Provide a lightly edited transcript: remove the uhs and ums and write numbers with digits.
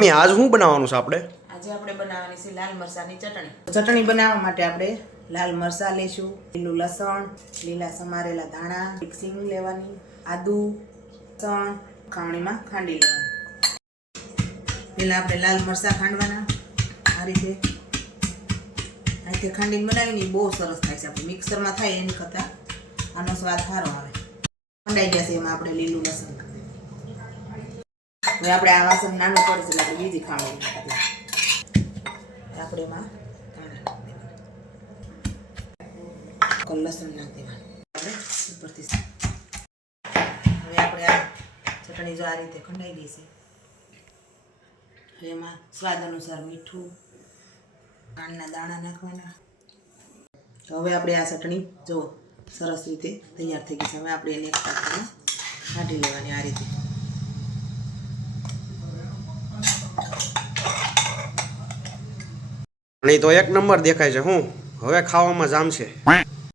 Mummy આજ શું બનાવવાનું છે આપણે? આજે આપણે બનાવવાની છે લાલ મરચાંની ચટણી. ચટણી બનાવવા માટે આપણે લાલ મરચાં લઈશું, લીલું લસણ, લીલા સમારેલા ધાણા, એક સિંગ લેવાની, આદુ, લસણ, ખાવણીમાં ખાંડી લેવાની. પહેલા આપણે લાલ મરચાં ખાંડવાના આ રીતે. આ રીતે ખાંડીને બનાવીને બહુ સરસ થાય છે. આપણે મિક્સરમાં થાય એની કરતાં આનો સ્વાદ સારો આવે. ખંડાઈ જશે એમાં આપણે લીલું લસણ. હવે આપણે આ વાસણ નાનું પડે છે એટલે આપણે બીજી ખાંડવી આપણે એમાં લસણ નાખી દેવાનું ઉપરથી. હવે આપણે આ ચટણી જો આ રીતે ખંડાઈ ગઈ છે. હવે એમાં સ્વાદ અનુસાર મીઠું, ખાંડના દાણા નાખવાના. હવે આપણે આ ચટણી જો સરસ રીતે તૈયાર થઈ ગઈ છે. હવે આપણે એને એક પાત્રમાં કાઢી લેવાની આ રીતે. નહીં તો એક નંબર દેખાય છે. હું હવે ખાવામાં જામશે.